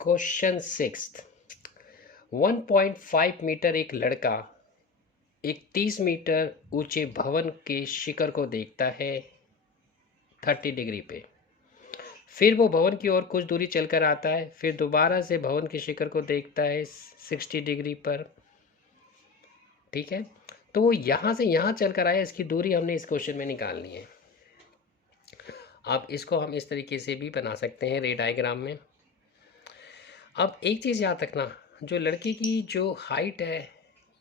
Question 6। 1.5 metre एक लड़का एक 30 मीटर ऊंचे भवन के शिखर को देखता है 30 डिग्री पे। फिर वो भवन की ओर कुछ दूरी चलकर आता है, फिर दोबारा से भवन के शिखर को देखता है 60 डिग्री पर। ठीक है, तो वो यहाँ से यहाँ चलकर आया, इसकी दूरी हमने इस क्वेश्चन में निकालनी है। अब इसको हम इस तरीके से भी बना सकते हैं रे डायग्राम में। अब एक चीज़ याद रखना, जो लड़के की जो हाइट है,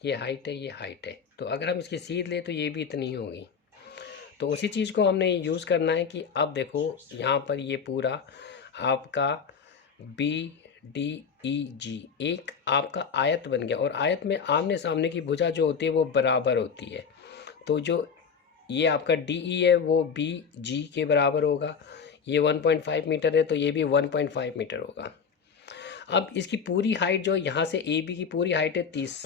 ये हाइट है, ये हाइट है, तो अगर हम इसकी सीध लें तो ये भी इतनी ही होगी। तो उसी चीज़ को हमने यूज़ करना है कि अब देखो यहाँ पर ये पूरा आपका बी डी ई जी एक आपका आयत बन गया, और आयत में आमने सामने की भुजा जो होती है वो बराबर होती है। तो जो ये आपका डी ई है वो बी जी के बराबर होगा। ये 1.5 मीटर है तो ये भी 1.5 मीटर होगा। अब इसकी पूरी हाइट जो यहाँ से ए बी की पूरी हाइट है 30।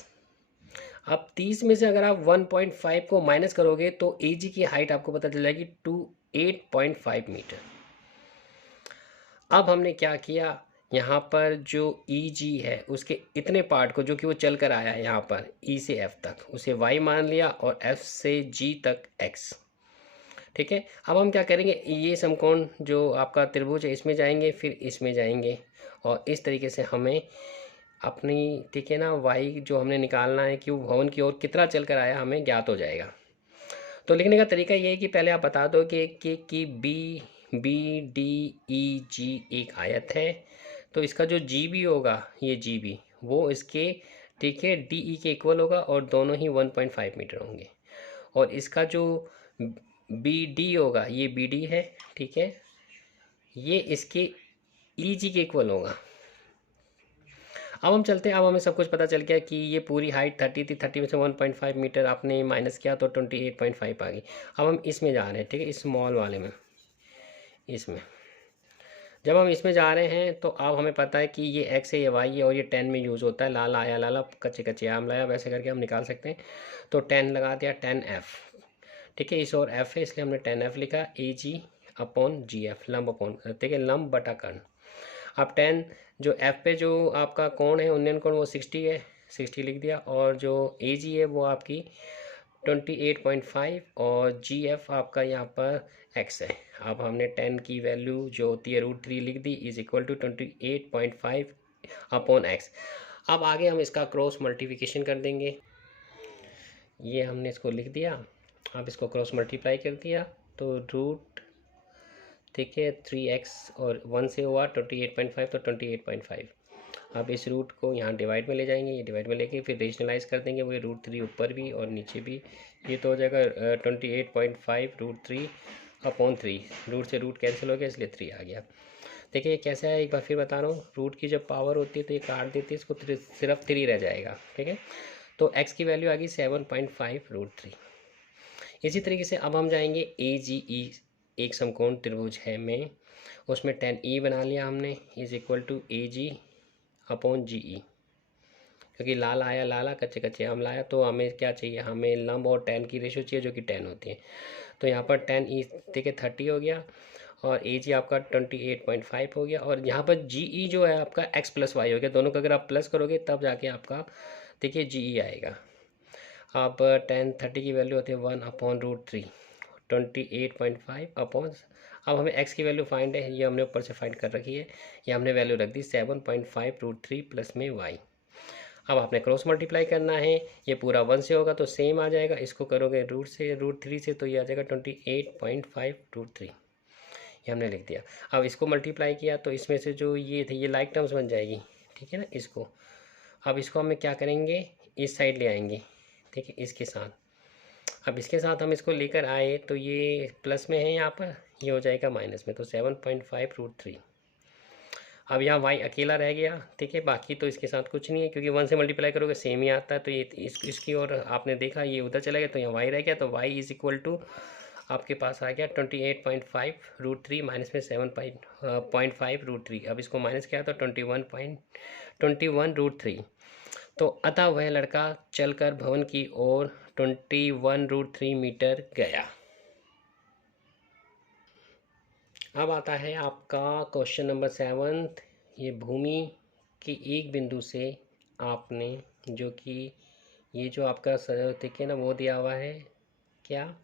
अब 30 में से अगर आप 1.5 को माइनस करोगे तो ए जी की हाइट आपको पता चल जाएगी 8.5 मीटर। अब हमने क्या किया, यहाँ पर जो ई जी है उसके इतने पार्ट को, जो कि वो चल कर आया है यहाँ पर ई से एफ तक, उसे वाई मान लिया, और एफ से जी तक एक्स। ठीक है, अब हम क्या करेंगे, ये समकोण जो आपका त्रिभुज है इसमें जाएंगे, फिर इसमें जाएंगे, और इस तरीके से हमें अपनी, ठीक है ना, वाई जो हमने निकालना है कि वो भवन की ओर कितना चल कर आया हमें ज्ञात हो जाएगा। तो लिखने का तरीका ये है कि पहले आप बता दो कि बी डी ई जी एक आयत है, तो इसका जो जी बी होगा, ये जी बी वो इसके, ठीक है, डी ई के इक्वल होगा, और दोनों ही 1.5 मीटर होंगे। और इसका जो बी डी होगा, ये बी डी है, ठीक है, ये इसके ई जी के इक्वल होगा। अब हम चलते हैं, अब हमें सब कुछ पता चल गया कि ये पूरी हाइट 30 थी, 30 में से 1.5 मीटर आपने माइनस किया तो 28.5 आ गई। अब हम इसमें जा रहे हैं, ठीक है, स्मॉल वाले में, इसमें जब हम इसमें जा रहे हैं तो अब हमें पता है कि ये एक्स है, ये वाई है, और ये 10 में यूज़ होता है। लाल आया लाला, कच्चे कच्चे आम लाया, वैसे करके हम निकाल सकते हैं। तो 10 लगा दिया, 10F। ठीक है, इस और F है इसलिए हमने 10F लिखा, ए जी अपॉन जी एफ, लंब अपॉन, ठीक है, लंब बटा कर्ण। अब 10 जो F पे जो आपका कोण है, उन्नयन कोण, वो 60 है, 60 लिख दिया, और जो ए जी है वो आपकी 28.5, और जी एफ आपका यहाँ पर x है। अब हमने 10 की वैल्यू जो होती है √3 लिख दी, is equal to 28.5 upon x। अब आगे हम इसका क्रॉस मल्टीप्लिकेशन कर देंगे, ये हमने इसको लिख दिया। अब इसको क्रॉस मल्टीप्लाई कर दिया तो रूट, ठीक है, 3x और 1 से हुआ 28.5, तो 28.5। अब इस रूट को यहाँ डिवाइड में ले जाएंगे, ये डिवाइड में लेके फिर रेशनलाइज कर देंगे, वो √3 ऊपर भी और नीचे भी, ये तो हो जाएगा 28.5 √3 अपॉन 3। रूट से रूट कैंसिल हो गया इसलिए 3 आ गया। देखिए ये कैसा है, एक बार फिर बता रहा हूँ, रूट की जब पावर होती है तो ये काट देती है, इसको सिर्फ 3 रह जाएगा। ठीक है, तो x की वैल्यू आ गई 7.5 √3। इसी तरीके से अब हम जाएंगे ए जी ई, एक समकोण त्रिभुज है में, उसमें 10E बना लिया हमने, is equal to A G upon G E. क्योंकि लाल आया लाला, कच्चे कच्चे आम लाया, तो हमें क्या चाहिए, हमें लंब और 10 की रेशो चाहिए जो कि 10 होती है। तो यहाँ पर 10E, ठीक है, 30 हो गया, और ए जी आपका 28.5 हो गया, और यहाँ पर जी ई जो है आपका x प्लस वाई हो गया। दोनों का अगर आप प्लस करोगे तब जाके आपका, देखिए, जी ई आएगा। अब 10, 30 की वैल्यू होती है 1 अपॉन √3, 28.5 अपॉन, अब हमें x की वैल्यू फाइंड है, ये हमने ऊपर से फाइंड कर रखी है, ये हमने वैल्यू रख दी 7.5 √3 प्लस में y। अब आपने क्रॉस मल्टीप्लाई करना है, ये पूरा 1 से होगा तो सेम आ जाएगा, इसको करोगे रूट से, √3 से, तो ये आ जाएगा 28.5 √3, ये हमने लिख दिया। अब इसको मल्टीप्लाई किया तो इसमें से जो ये थे ये लाइक टर्म्स बन जाएगी, ठीक है ना, इसको। अब इसको हमें क्या करेंगे, इस साइड ले आएंगे, ठीक है, इसके साथ। अब इसके साथ हम इसको लेकर आए तो ये प्लस में है यहाँ पर, ये हो जाएगा माइनस में, तो 7.5 √3। अब यहाँ y अकेला रह गया, ठीक है, बाकी तो इसके साथ कुछ नहीं है, क्योंकि 1 से मल्टीप्लाई करोगे सेम ही आता है। तो ये इसकी और आपने देखा ये उधर चला गया, तो यहाँ y रह गया, तो y इज इक्वल टू आपके पास आ गया 28.5 √3 माइनस में 7.5 √3। अब इसको माइनस किया तो 21 √3। तो अतः वह लड़का चलकर भवन की ओर 21 √3 मीटर गया। अब आता है आपका क्वेश्चन नंबर 7। ये भूमि कि एक बिंदु से आपने जो कि ये जो आपका देखिए ना वो दिया हुआ है क्या,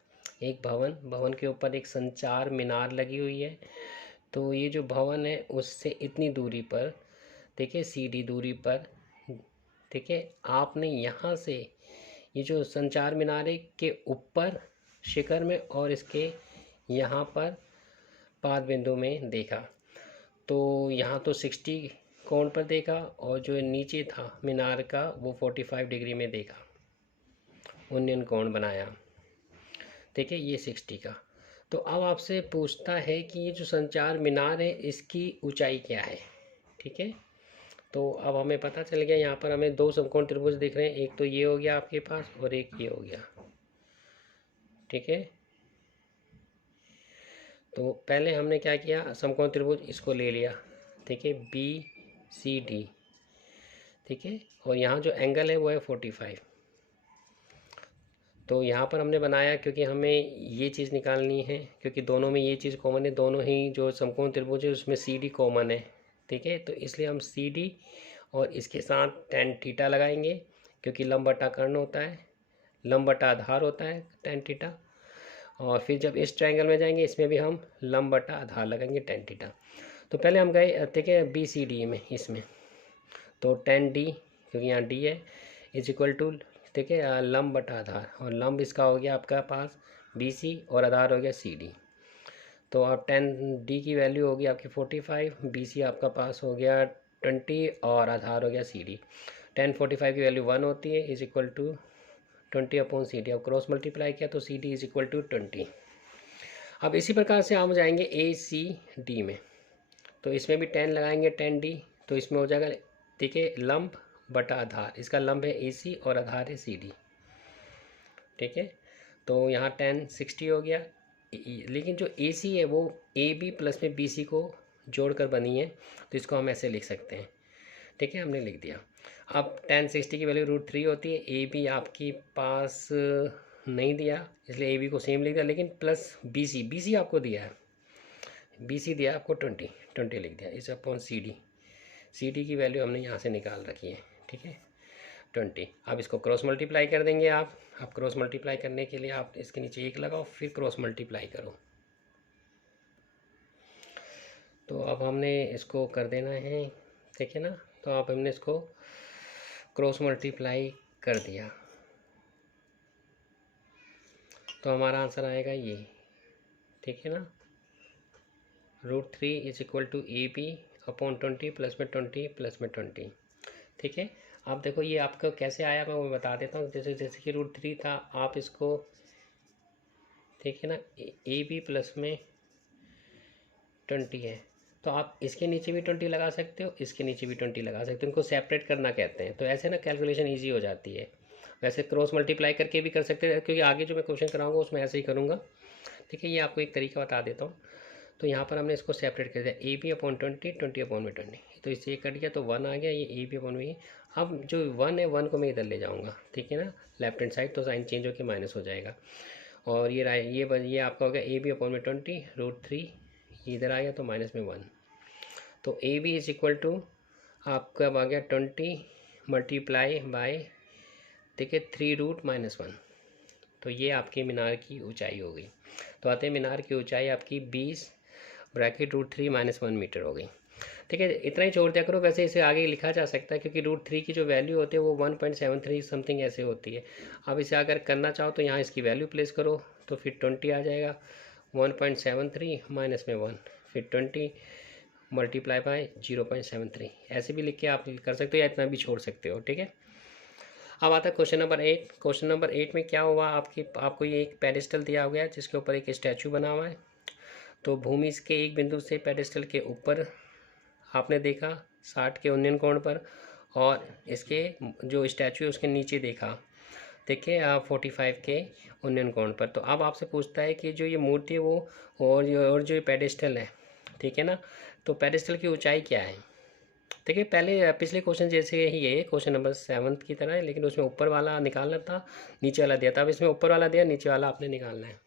एक भवन के ऊपर एक संचार मीनार लगी हुई है। तो ये जो भवन है उससे इतनी दूरी पर देखिए CD दूरी पर देखिए आपने यहाँ से ये जो संचार मीनारे के ऊपर शिखर में और इसके यहाँ पर पाद बिंदु में देखा। तो यहाँ तो 60 कोण पर देखा और जो नीचे था मीनार का वो 45 डिग्री में देखा, उन्नयन कोण बनाया। देखिए ये 60 का। तो अब आपसे पूछता है कि ये जो संचार मीनार है इसकी ऊंचाई क्या है। ठीक है, तो अब हमें पता चल गया, यहाँ पर हमें दो समकोण त्रिभुज दिख रहे हैं, एक तो ये हो गया आपके पास और एक ये हो गया। ठीक है, तो पहले हमने क्या किया, समकोण त्रिभुज इसको ले लिया। ठीक है, BCD। ठीक है, और यहाँ जो एंगल है वो है 45। तो यहाँ पर हमने बनाया क्योंकि हमें ये चीज़ निकालनी है, क्योंकि दोनों में ये चीज़ कॉमन है, दोनों ही जो समकोण त्रिभुज है उसमें CD कॉमन है। ठीक है, तो इसलिए हम CD और इसके साथ tan थीटा लगाएंगे, क्योंकि लंब बटा कर्ण होता है, लंब बटा आधार होता है tan थीटा। और फिर जब इस ट्रायंगल में जाएंगे इसमें भी हम लंब बटा आधार लगाएंगे tan थीटा। तो पहले हम गए ठीक है BCD में, इसमें तो tan D, क्योंकि यहाँ D है, इज इक्वल टू ठीक है लंब बटा आधार, और लंब इसका हो गया आपका पास BC और आधार हो गया CD। तो अब tan D की वैल्यू होगी आपकी 45, BC आपका पास हो गया 20 और आधार हो गया CD। tan 45 की वैल्यू 1 होती है, is equal to 20 upon CD। अब क्रॉस मल्टीप्लाई किया तो CD इज इक्वल टू 20। अब इसी प्रकार से हम जाएंगे ACD में, तो इसमें भी tan लगाएंगे tan D, तो इसमें हो जाएगा देखिए लंब बटा आधार, इसका लंब है AC और आधार है CD। ठीक है, तो यहाँ tan 60 हो गया, लेकिन जो AC है वो AB प्लस में BC को जोड़कर बनी है, तो इसको हम ऐसे लिख सकते हैं। ठीक है, हमने लिख दिया। अब tan 60 की वैल्यू √3 होती है, AB आपके पास नहीं दिया इसलिए AB को सेम लिख दिया, लेकिन प्लस BC आपको दिया है, BC दिया आपको 20 लिख दिया, इस अपॉन CD की वैल्यू हमने यहाँ से निकाल रखी है। ठीक है 20। अब इसको क्रॉस मल्टीप्लाई कर देंगे आप क्रॉस मल्टीप्लाई करने के लिए आप इसके नीचे 1 लगाओ, फिर क्रॉस मल्टीप्लाई करो। तो अब हमने इसको कर देना है, ठीक है ना। तो अब हमने इसको क्रॉस मल्टीप्लाई कर दिया, तो हमारा आंसर आएगा ये। ठीक है ना, √3 is equal to AB upon 20 plus में 20 प्लस में 20। ठीक है, आप देखो ये आपका कैसे आया मैं वो बता देता हूँ। जैसे कि √3 था, आप इसको ठीक है ना AB प्लस में 20 है, तो आप इसके नीचे भी 20 लगा सकते हो, इसके नीचे भी 20 लगा सकते हो, इनको सेपरेट करना कहते हैं। तो ऐसे ना कैलकुलेशन ईजी हो जाती है। वैसे क्रॉस मल्टीप्लाई करके भी कर सकते हैं, क्योंकि आगे जो मैं क्वेश्चन कराऊंगा उसमें ऐसे ही करूँगा। ठीक है, ये आपको एक तरीका बता देता हूँ। तो यहाँ पर हमने इसको सेपरेट कर दिया, AB अपॉन 20 20 अपॉन में 20, तो इससे ये कट गया तो 1 आ गया, ये AB अपॉन में। अब जो 1 है 1 को मैं इधर ले जाऊँगा, ठीक है ना, लेफ्ट हैंड साइड, तो साइन चेंज होकर माइनस हो जाएगा। और ये आपका हो गया AB अपॉन में 20 √3, इधर आ गया तो माइनस में 1। तो AB इज इक्वल टू आपका आ गया 20 मल्टीप्लाई बाय ठीक है 3√-1। तो ये आपकी मीनार की ऊंचाई हो गई। तो आते हैं मीनार की ऊंचाई आपकी 20 ब्रैकेट √3 - 1 मीटर हो गई। ठीक है, इतना ही छोड़ दिया करो। वैसे इसे आगे लिखा जा सकता है, क्योंकि √3 की जो वैल्यू होती है वो 1.73 समथिंग ऐसे होती है। अब इसे अगर करना चाहो तो यहाँ इसकी वैल्यू प्लेस करो, तो फिर 20 आ जाएगा, 1.73 माइनस में 1, फिर 20 मल्टीप्लाई बाय 0.73। ऐसे भी लिख के आप कर सकते हो, या इतना भी छोड़ सकते हो। ठीक है, अब आता है क्वेश्चन नंबर 8। क्वेश्चन नंबर 8 में क्या हुआ, आपको ये एक पेडिस्टल दिया गया है जिसके ऊपर एक स्टैचू बना हुआ है। तो भूमि के एक बिंदु से पेडिस्टल के ऊपर आपने देखा 60 के उन्नयन कोण पर, और इसके जो स्टैचू है उसके नीचे देखा देखिए 45 के उन्नयन कोण पर। तो अब आपसे पूछता है कि जो ये मूर्ति है वो और जो पेडिस्टल है, ठीक है ना, तो पेडिस्टल की ऊंचाई क्या है। देखिए पहले पिछले क्वेश्चन जैसे ही है, क्वेश्चन नंबर 7 की तरह है, लेकिन उसमें ऊपर वाला निकालना था, नीचे वाला दिया था। अब इसमें ऊपर वाला दिया, नीचे वाला आपने निकालना है।